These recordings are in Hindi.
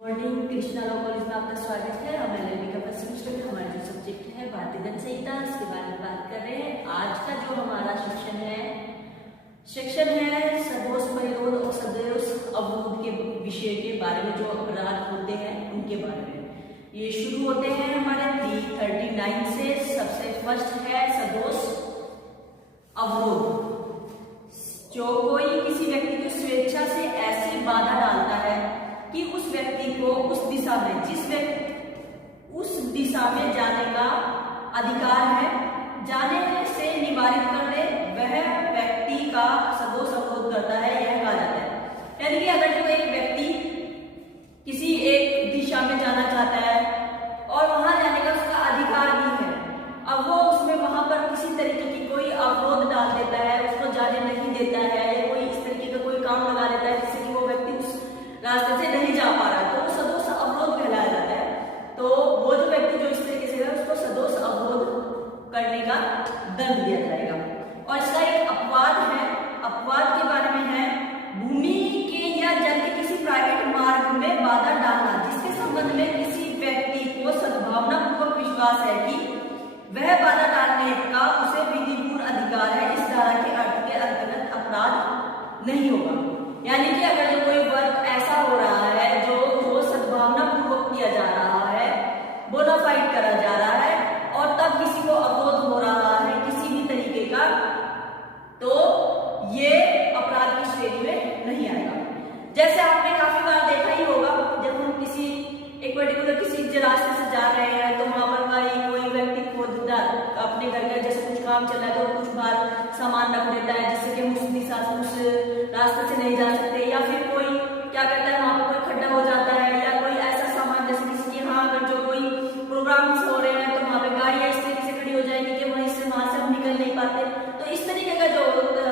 मॉर्निंग कृष्णा लॉ कॉलेज में आपका स्वागत है। हम एलएलबी का फर्स्ट सेमेस्टर में हमारा जो सब्जेक्ट है भारतीय दंड संहिता, इसके बारे में बात कर रहे हैं। आज का जो हमारा सेक्शन है सदोष परिरोध और सदोष अवरोध के विषय के बारे में, जो अपराध होते हैं उनके बारे में। ये शुरू होते हैं हमारे 339 से। सबसे फर्स्ट है सदोष अवरोध। जो कोई किसी व्यक्ति को स्वेच्छा से ऐसी बाधा डालता है कि उस व्यक्ति को उस दिशा में जाने का अधिकार है, जाने से निवारित कर दे, वह व्यक्ति का सदोष अवरोध करता है, यह कहा जाता है। यानी कि अगर जो एक व्यक्ति किसी एक दिशा में जाना चाहता है और वहां जाने का उसका अधिकार भी है, अब वो उसमें वहां पर किसी तरीके की कोई अवरोध डाल देता है, उसको जाने नहीं देता है, या कोई इस तरीके का कोई काम लगा देता है जिससे कि वो व्यक्ति उस रास्ते से नहीं जा पा रहा, तो वो सदोष अवरोध कहलाया जाता है। तो वो जो व्यक्ति जो इस तरीके से है उसको सदोष अवरोध करने का दंड दिया जाएगा। और इसका एक अपवाद है। अपवाद के बारे में है भूमि के या जल के किसी प्राइवेट मार्ग में बाधा डालना, जिसके संबंध में किसी व्यक्ति को सद्भावना पूर्वक विश्वास है कि वह बाधा डालने का उसे विधिपूर्ण अधिकार है। इस धारा के अर्थ के अंतर्गत अपराध नहीं होगा। यानी कि अगर जो कोई वर्क ऐसा हो रहा है जो सद्भावना पूर्वक किया जा रहा है, बोनाफाइड करा जा रहा है, और तब किसी को अवरोध हो रहा है किसी भी तरीके का, तो ये अपराध की श्रेणी में नहीं आएगा। जैसे आपने काफी बार देखा ही होगा, जब हम किसी एक पर्टिकुलर किसी रास्ते से जा रहे हैं तो वहां पर कोई व्यक्ति खुद अपने घर का जैसे कुछ काम चल रहा है तो कुछ बार सामान रख देता है जिससे कि हम उस दिशा से उस रास्ते से नहीं जा सकते, या फिर कोई क्या करता है वहां पर कोई खड्डा हो जाता है, या कोई ऐसा सामान जैसे किसी के यहाँ अगर जो कोई प्रोग्राम्स हो रहे हैं तो वहां पे गाड़ियां इस तरीके से खड़ी हो जाएंगी कि वहीं से हम निकल नहीं पाते। तो इस तरीके का जो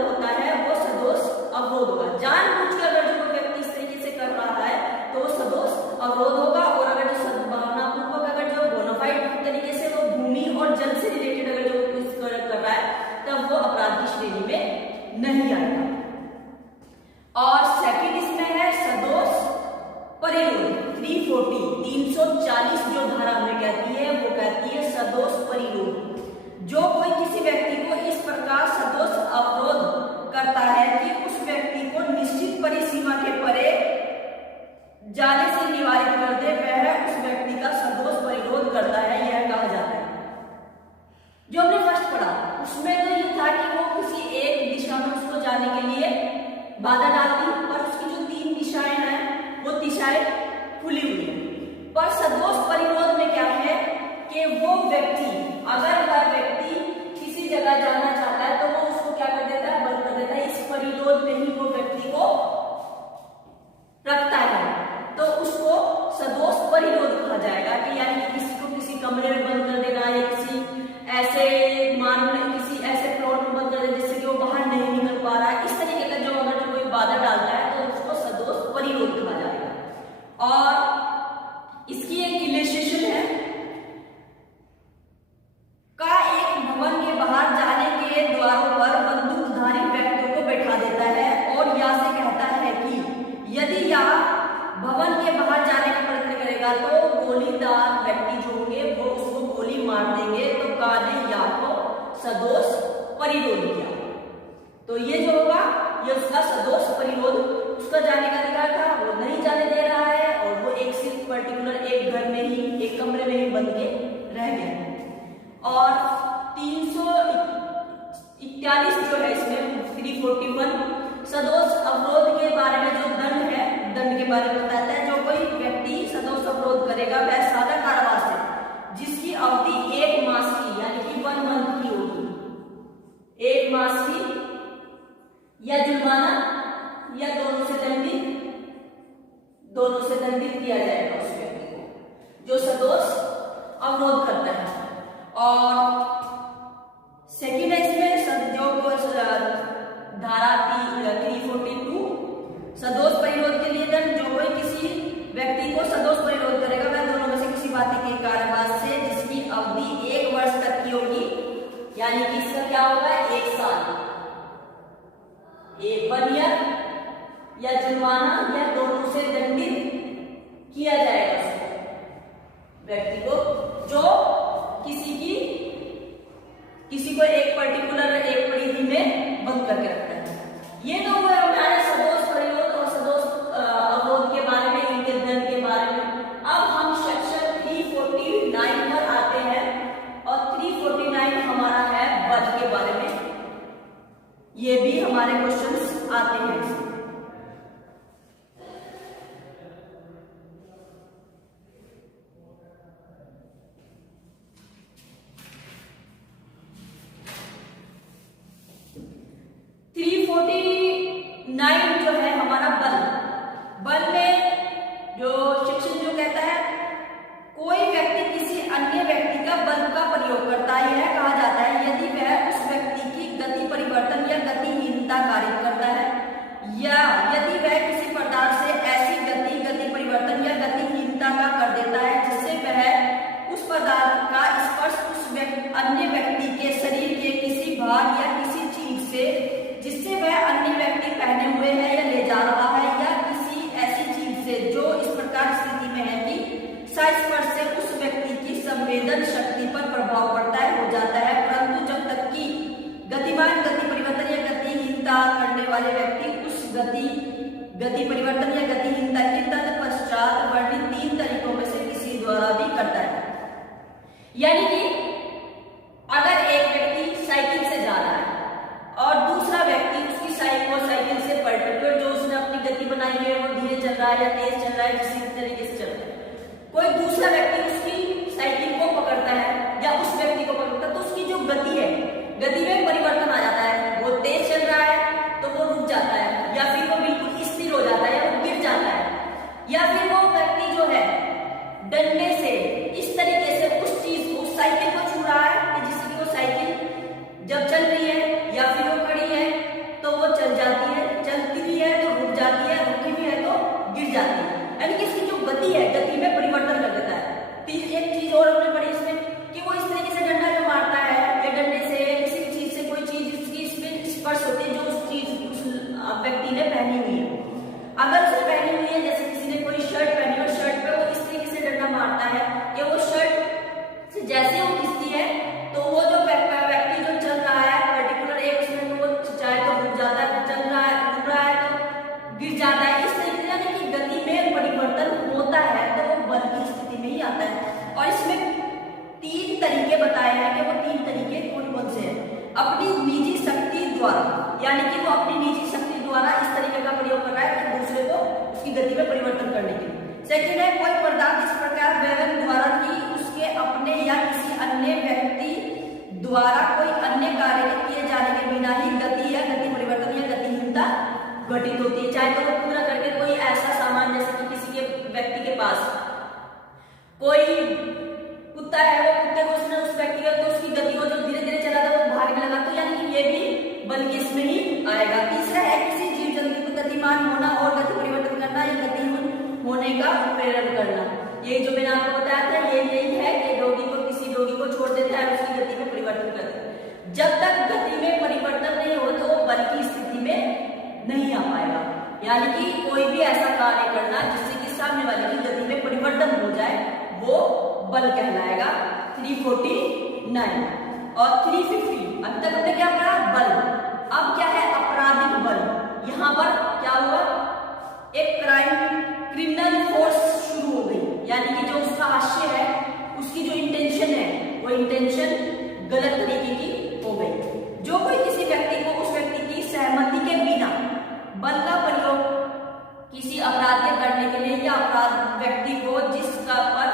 होता है वो सदोष अवरोध होगा। जानबूझकर अगर जो व्यक्ति इस तरीके से कर रहा है तो वो सदोष अवरोध होगा। और अगर जो सद्भावना पूर्वक अगर जो बोनाफाइड तरीके से वो भूमि और जल से रिलेटेड अगर जो कर रहा है तब वो अपराध की श्रेणी में नहीं आएगा। और सेकंड इसमें है सदोष परिरोध। 340 जो धारा हमें कहती है वो कहती है सदोष परिरोध। जो कोई किसी व्यक्ति को इस प्रकार सदोष अवरोध करता है कि उस व्यक्ति को निश्चित परिसीमा के परे जाने से निवारित कर दे, वह उस व्यक्ति का सदोष परिरोध करता है, यह कहा जाता है। जो हमने फर्स्ट पढ़ा उसमें तो ये था कि वो किसी एक दिशा में उसको जाने के लिए बाधा डाल दी, पर उसकी जो 3 दिशाएं हैं वो दिशाएं खुली हुई है। पर सदोष परिरोध में क्या है कि वो व्यक्ति अगर वह व्यक्ति किसी जगह जाना चाहता है तो वो उसको क्या कर देता है, बंद कर देता है। इस परिरोध में ही वो व्यक्ति को रखता है, तो उसको सदोष परिरोध कहा जाएगा। कि यानी कि किसी को किसी कमरे में बंद कर देना, या किसी ऐसे किसी ऐसे प्लॉट में बंद कर देना जिससे कि वो बाहर नहीं निकल पा रहा है, इस तरीके का जो अगर कोई बाधा डालता है तो उसको सदोष परिरोध कहा जाएगा। और इसकी एक इलस्ट्रेशन है का एक भवन के बाहर जाने के द्वारों पर बंदूकधारी व्यक्तियों को बैठा देता है और यह से कहता है कि यदि यह भवन के बाहर जाने का प्रयत्न करेगा तो गोलीदार व्यक्ति जो होंगे वो उसको गोली मार देंगे, तो काने या तो सदोष परिरोध किया। तो ये जो होगा ये उसका सदोष परिरोध, उसका जाने का अधिकार था, वो नहीं जाने दे रहा है, और वो एक सिर्फ पर्टिकुलर एक घर में ही, एक कमरे में ही बंद के रह गया। और 341 जो है इसमें 341 सदोष अवरोध के बारे में जो दंड है, दंड के बारे में बताता है। जो कोई व्यक्ति सदोष अवरोध करेगा वह सादा कारावास है जिसकी अवधि 1 मास की यानी कि 1 मंथ की होगी, 1 मास की, या जुर्माना या दोनों से दंडित किया जाएगा उस व्यक्ति को जो सदोष अवरोध करता है। और सेकेंड है इसमें जो धारा 342 सदोष परिरोध के लिए दंड। जो कोई किसी व्यक्ति को सदोष परिरोध करेगा वह दोनों में से किसी बात के कारावास से जिसकी अवधि 1 वर्ष तक की होगी, यानी कि इसका क्या होगा 1 साल, 1 ईयर, या जुर्माना या दोनों से दंडित किया जाएगा उसको, व्यक्ति को जो किसी को एक पर्टिकुलर एक परिधि में बंद करके रखता है। ये तो हुए हमारे सदोष प्रयोग और सदोष अवरोध के बारे में, इनके अध्ययन के बारे में। अब हम सेक्शन 349 पर आते हैं और 349 हमारा है बल के बारे में। ये भी हमारे क्वेश्चंस आते हैं। जो है हमारा बल में जो शिक्षण जो कहता है, कोई व्यक्ति किसी अन्य व्यक्ति का बल का प्रयोग करता है, यह कहा जाता है यदि वह उस व्यक्ति की गति परिवर्तन या गतिहीनता कारित करता है, या यदि वह किसी पदार्थ से ऐसी गति परिवर्तन या गतिहीनता का कर देता है जिससे वह उस पदार्थ का स्पर्श उस अन्य व्यक्ति के शरीर के किसी भाग या किसी चीज से जिससे वह अन्य व्यक्ति पहने हुए है या ले जा रहा है, या किसी ऐसी चीज से जो इस प्रकार स्थिति में है कि स्पर्श से उस व्यक्ति की संवेदन शक्ति पर प्रभाव पड़ता है, हो जाता है, परंतु जब तक कि गतिमान गति परिवर्तन या गतिहीनता करने वाले व्यक्ति उस गति परिवर्तन या गतिहीनता के तत्पश्चात वर्णित 3 तरीकों में से किसी द्वारा भी करता है। यानी कि अगर एक व्यक्ति साइकिल से जा रहा है और दूसरा व्यक्ति उसकी साइकिल से पर्टिकुलर जो उसने अपनी गति बनाई है वो धीरे चल रहा है या तेज चल रहा है, किसी तरीके से चल रहा है, कोई दूसरा व्यक्ति उसकी साइकिल को पकड़ता है या उस व्यक्ति को पकड़ता है, तो उसकी जो गति है, गति में परिवर्तन आ जाता है। वो तेज चल रहा है तो वो रुक जाता है, या फिर वो बिल्कुल स्थिर हो जाता है, या वो गिर जाता है, या फिर वो व्यक्ति जो है डंडे से इस तरीके से उस चीज को, उस साइकिल को छू रहा है कि जिसकी वो साइकिल जब चल रही है या फिर वो खड़ी है तो वो चल जाती है, चलती भी है तो रुक जाती है, रुकी भी है तो गिर जाती है। यानी कि इसकी जो गति है, गति में परिवर्तन कर देता है। एक चीज और हमने पढ़ी इसमें कि वो इस तरीके से डंडा जो मारता है या डंडे से किसी चीज से कोई चीज उसकी इसमें स्पर्श होती है जो उस चीज उस व्यक्ति ने पहनी हुई है। अगर उसे पहनी हुई है, जैसे किसी ने कोई शर्ट पहनी हो, शर्ट पे वो इस तरीके से डंडा मारता है कि वो शर्ट से जैसे वो खींचती है तो वो जो व्यक्ति जो चल रहा है पर्टिकुलर एक उसमें वो चाहे तो रुक जाता है, चल रहा है रुक रहा है तो गिर जाता है। इस तरीके से यानी कि गति में परिवर्तन होता है तो वो बल की स्थिति में ही आता है। और इसमें 3 तरीके बताए हैं कि वो 3 तरीके कौन कौन से हैं। अपनी निजी शक्ति द्वारा, यानी कि वो अपनी निजी शक्ति द्वारा इस तरीके का प्रयोग कर रहा है कि दूसरे को उसकी गति में परिवर्तन करने के लिए। सेकेंड है, कोई पदार्थ इस प्रकार व्यवहार द्वारा कि उसके अपने या किसी अन्य व्यक्ति द्वारा कोई अन्य कार्य किए जाने के बिना ही गति या गति परिवर्तन या गतिहीनता घटित होती है। चाहे तो वो पूरा करके कोई ऐसा सामान, जैसे कि किसी के व्यक्ति के पास कोई कुत्ता है, वो कुत्ते को उसने उस व्यक्ति का तो उसकी गति को जो धीरे धीरे चला था वो भागने लगा, तो यानी कि ये भी बल के इसमें ही आएगा। तीसरा है किसी जीव जंतु को गतिमान होना और गति परिवर्तन करना या गतिहीन होने का प्रेरण करना। ये जो मैंने आपको बताया था यही है कि किसी रोगी को छोड़ देता है, उसकी गति में परिवर्तन करता है। जब तक गति में परिवर्तन नहीं हो तो वो बल की स्थिति में नहीं आ पाएगा। यानी कि कोई भी ऐसा कार्य करना जिससे कि सामने वाले की गति में परिवर्तन हो जाए वो बल कहलाएगा। 349 और 350 अभी तक हमने क्या पढ़ा? बल। अब क्या है? आपराधिक बल। यहाँ पर क्या हुआ? एक क्रिमिनल फोर्स शुरू हो गई, यानी कि जो उसका आशय है, उसकी जो इंटेंशन है वो इंटेंशन गलत तरीके की हो गई। जो कोई किसी व्यक्ति को उस व्यक्ति की सहमति के बिना बल का प्रयोग किसी अपराध के करने के लिए या अपराध व्यक्ति को जिसका पर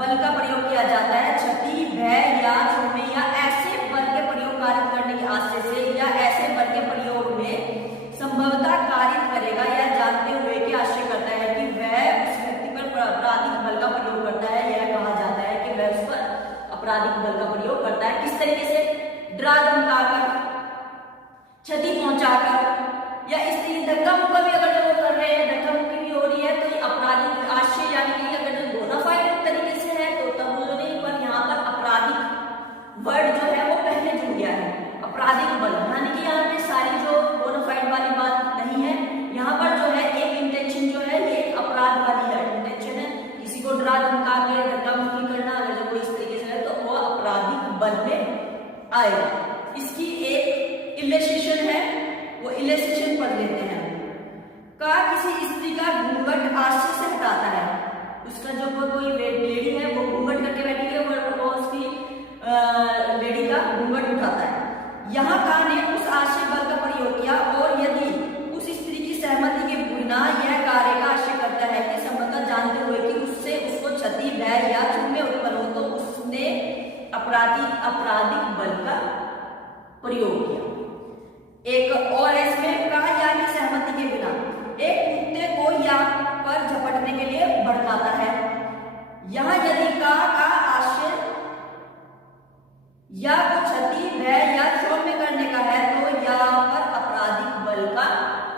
बल का प्रयोग किया जाता है क्षति, भय या छूने या ऐसे बल के प्रयोग कार्य करने के आशय से या ऐसे बल के प्रयोग में संभवतः कार्य करेगा या जानते हुए कि आशय करता है कि वह उस व्यक्ति पर आपराधिक बल का प्रयोग करता है, यह कहा जाता है कि वह उस पर आपराधिक बल का प्रयोग करता है। किस तरीके से? डरा धमकाकर, क्षति पहुंचाकर या इस तरीके धक्का मुक्का भी अगर वो कर रहे हैं, धक्का मुक्की भी हो रही है तो ये आपराधिक आशय, यानी कि अगर जो बोनाफाइड तरीके से है तो तब वो नहीं, पर यहाँ पर आपराधिक वर्ड जो है वो पहले जुड़ गया है, आपराधिक बल। यानी कि यहाँ पे सारी जो बोनाफाइड वाली बात नहीं है, यहाँ पर जो है एक इंटेंशन जो है ये अपराध वाली इंटेंशन है, रख लेते हैं। का किसी स्त्री का घूंघट आश्चर्य से हटाता है, उसका जो कोई लेडी है वो घूंघट करके बैठी है वो उसकी लेडी का घूंघट उठाता है। यहाँ का ने उस आश्चर्य बल का प्रयोग किया और यदि उस स्त्री की सहमति के बिना यह कार्य का आश्चर्य करता है कि संबंध जानते हुए कि उससे उसको क्षति भय या चुम्बे उत्पन्न हो तो उसने आपराधिक बल का प्रयोग किया। एक और इसमें कहा या कि सहमति के बिना एक कुत्ते को या पर झपटने के लिए भड़काता है। यहाँ यदि का आश्चर्य या क्षति भय या सौम्य करने का है तो यहाँ पर आपराधिक बल का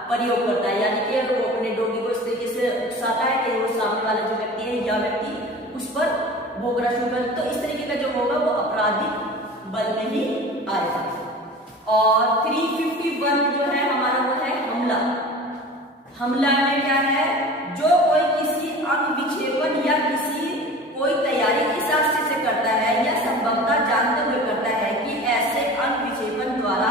प्रयोग करता है, यानी कि वो अपने डोगी को इस तरीके से उकसाता है कि वो सामने वाला जो व्यक्ति है या व्यक्ति उस पर भोगना शुरू कर, तो इस तरीके का जो होगा वो आपराधिक बल में ही आएगा। और 351 जो है हमारा वो है हमला। हमला में क्या है, जो कोई किसी अंग विक्षेपण या किसी कोई तैयारी इस आशय से करता है या संभवतः जानते हुए करता है कि ऐसे अंग विक्षेपण द्वारा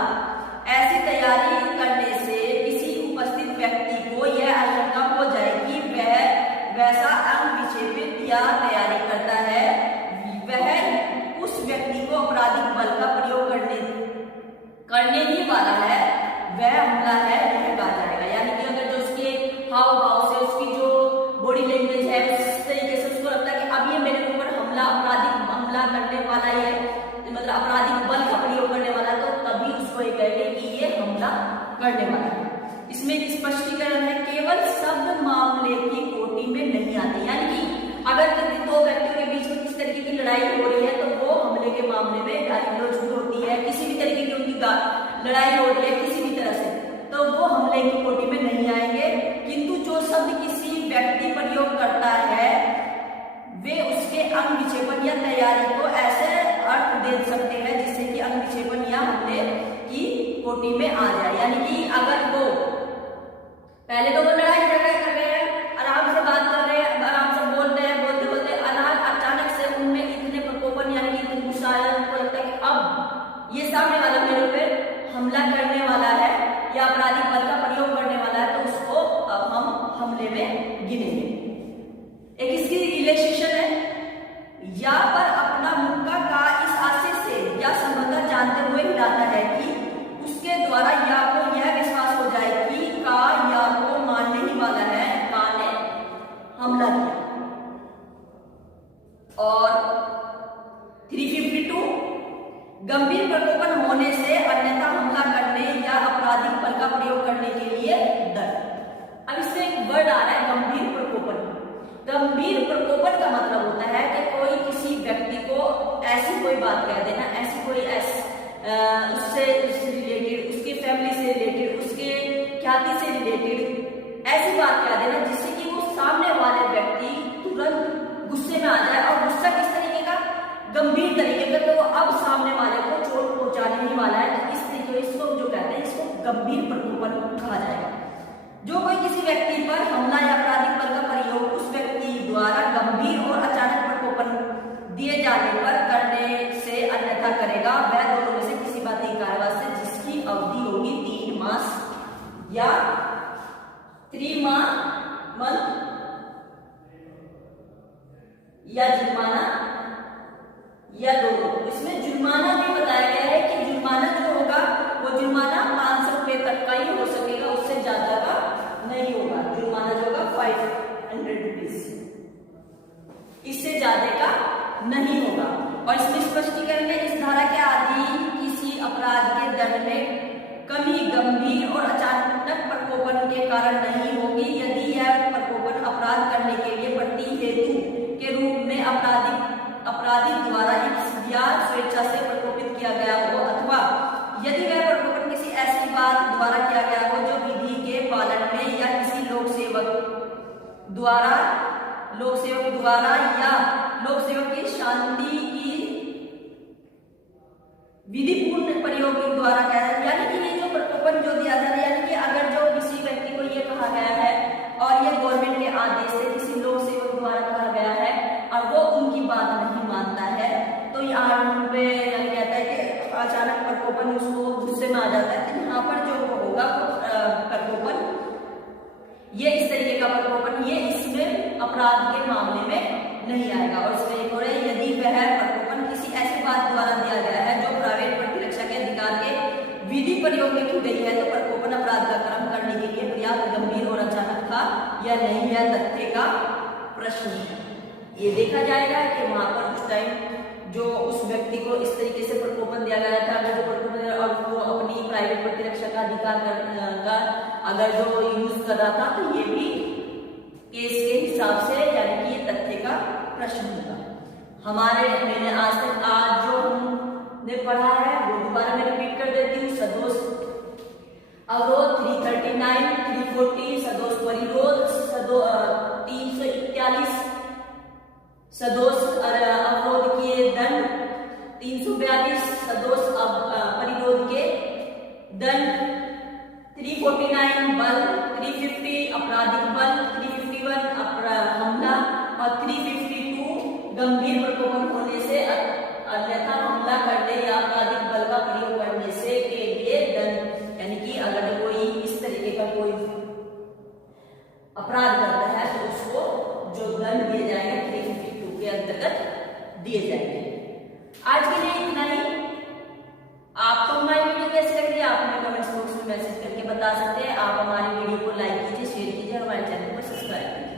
ऐसी तैयारी करने से किसी उपस्थित व्यक्ति को यह आशंका हो जाए कि वह वैसा अंग विक्षेपित या तैयारी करता है, वह उस व्यक्ति को आपराधिक बल का प्रयोग करने ही वाला है, वह हमला है यह कहा जाएगा। यानी कि अगर जो उसके हाव भाव से उसकी जो बॉडी लैंग्वेज है उस तरीके से उसको लगता है कि अब ये मेरे ऊपर आपराधिक हमला करने वाला है, मतलब आपराधिक बल का प्रयोग करने वाला, तो तभी उसको ये कहेंगे कि ये हमला करने वाला है। इसमें एक स्पष्टीकरण है, केवल शब्द मामले की कोटि में नहीं आते, यानी कि अगर दो व्यक्तियों के बीच में किस तरीके की लड़ाई हो रही है तो वो हमले के मामले में गाली गलौज होती है, किसी भी तरीके की उनकी लड़ाई हो रही है किसी भी तरह से, तो वो हमले की कोटि में नहीं आएंगे। किंतु जो शब्द किसी व्यक्ति प्रयोग करता है वे उसके अंग विक्षेपण या तैयारी को ऐसे अर्थ दे सकते हैं जिससे कि अंग विक्षेपण या हमले की कोटि में आ जाए। यानी कि अगर वो पहले तो वो लड़ाई झगड़ा कर रहे हैं, आराम से बात कर रहे हैं, आराम से बोल रहे हैं, बोलते बोलते अचानक से उनमें इतने प्रकोपन यानी कि इतने गुस्सा आया, उनको लगता है कि अब ये सामने वाला मेरे पे हमला करने वाला है या आपराधिक बल का प्रयोग करने वाला है, तो उसको अब हम हमले में गिनेंगे। एक इसकी इलेस्ट्रेशन है, या पर अपना मुक्का का इस आशय से या संबंध जानते हुए हिलाता है कि उसके द्वारा या को यह विश्वास हो जाए कि का या को मानने ही वाला है, का ने हमला किया। और 352 गंभीर प्रकोपन होने से अन्यथा हमला करने या आपराधिक बल का प्रयोग करने के लिए डर। अब इससे एक वर्ड आ रहा है गंभीर प्रकोपन। गंभीर प्रकोपन का मतलब होता है कि कोई किसी व्यक्ति को ऐसी कोई बात कह देना, ऐसी कोई उससे रिलेटेड, उसके फैमिली से रिलेटेड, उसके ख्याति से रिलेटेड ऐसी बात कह देना जिससे कि वो सामने वाले व्यक्ति तुरंत गुस्से में आ जाए, और गुस्सा किस तरीके का, गंभीर तरीके का, तो वो अब सामने वाले को चोट पहुंचाने ही वाला है, तो इस तरीके इसको जो कहते हैं इसको गंभीर प्रकोपन कहा जाएगा। जो कोई किसी व्यक्ति पर हमला या आपराधिक बल का प्रयोग उस व्यक्ति द्वारा गंभीर और अचानक प्रकोपन दिए जाने पर करने से अन्यथा करेगा, वह दोनों में से किसी बात की कार्यवाही से जिसकी अवधि होगी 3 मास या 3 मंथ या जुर्माना या दोनों। इसमें जुर्माना भी बताया गया है कि जुर्माना जो होगा वो जुर्माना 500 रुपए तक का ही हो सकेगा, उससे ज्यादा का नहीं होगा। जुर्माना जो होगा 500 रुपीज, इससे ज्यादा का नहीं होगा। और इसमें स्पष्टीकरण है, इस धारा के आदि किसी अपराध के दंड में कमी गंभीर और अचानक प्रकोपन के कारण नहीं होगी यदि यह प्रकोपन अपराध करने के लिए प्रति हेतु के रूप में अपराधी द्वारा या स्वेच्छा से प्रकोपित किया गया हो, अथवा यदि वह प्रकोपन किसी ऐसी बात द्वारा किया गया हो जो विधि के पालन में या किसी लोक सेवक द्वारा या लोक सेवक की शांति की विधि पूर्ण प्रयोग द्वारा कहा है। यानी कि ये जो प्रकोपन जो दिया जा रहा है, यानी कि अगर जो किसी व्यक्ति को ये कहा गया है और ये गवर्नमेंट के आदेश से किसी लोक सेवक द्वारा कहा गया है और वो उनकी बात नहीं मानता है, तो यहाँ पे कहता है कि अचानक प्रकोपन, उसको गुस्से में आ जाता है, तो यहाँ पर जो होगा प्रकोपन, ये इस तरीके का प्रकोपन, ये इसमें अपराध के मामले में नहीं आएगा। और इसमें एक और है, यदि वह प्रकोपन किसी ऐसी बात द्वारा दिया गया है जो प्राइवेट प्रतिरक्षा के अधिकार के विधि प्रयोग में की गई है, तो प्रकोपन अपराध का कर्म करने के लिए पर्याप्त गंभीर और अचानक था या नहीं, यह तथ्य का प्रश्न है। ये देखा जाएगा कि वहां पर उस टाइम जो उस व्यक्ति को इस तरीके से प्रकोपन दिया गया था, अगर जो प्रकोपन और वो अपनी प्राइवेट प्रतिरक्षा का अधिकार का अगर जो यूज कर रहा था, तो ये भी केस के हिसाब से, यानी कि ये तथ्य का प्रश्न होगा। मैंने आज जो हमने पढ़ा है वो दोबारा मैं रिपीट कर देती हूँ। सदोष अवरोध 339, 340, सदोष परिरोध 341, सदोष अवरोध के दंड 342, सदोष परिरोध के दंड 349 बल, 350 आपराधिक बल, 351 हमला और 352 गंभीर प्रकोपन होने से अन्यथा हमला करने या आपराधिक बल का प्रयोग करने से के लिए दंड, यानी कि अगर कोई इस तरीके का कोई अपराध करता है तो उसको जो दंड दिए जाएंगे 352 के अंतर्गत दिए जाएंगे। आज के लिए इतना ही। आपको हमारी वीडियो कैसी लग रही है आप हमें कमेंट्स बॉक्स में मैसेज करके बता सकते हैं। आप हमारी वीडियो को लाइक कीजिए, शेयर कीजिए, हमारे चैनल को सब्सक्राइब कीजिए।